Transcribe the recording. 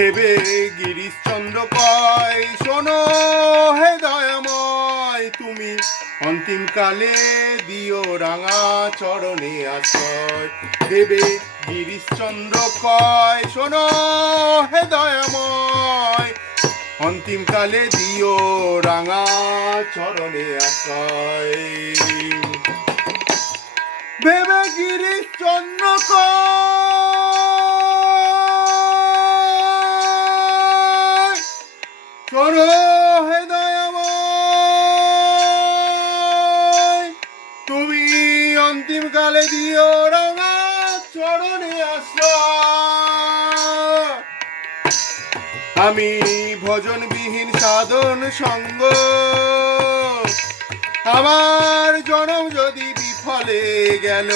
ভেবে গিরিশচন্দ্র কয়, শোনো হে দয়াময়, তুমি অন্তিমকালে দিও রাঙা চরণে আশ্রয়। ভেবে গিরিশচন্দ্র কয়, শোনো হে দয়াময়, অন্তিমকালে দিও রাঙা চরণে আশ্রয়। ভেবে গিরিশচন্দ্র কয়, শোনো হে দয়াময়, তুমি অন্তিমকালে দিও রাঙা চরণে আশ্রয়। আমি ভজনবিহীন সাধন সঙ্গ, আমার জনম যদি বিফলে গেল,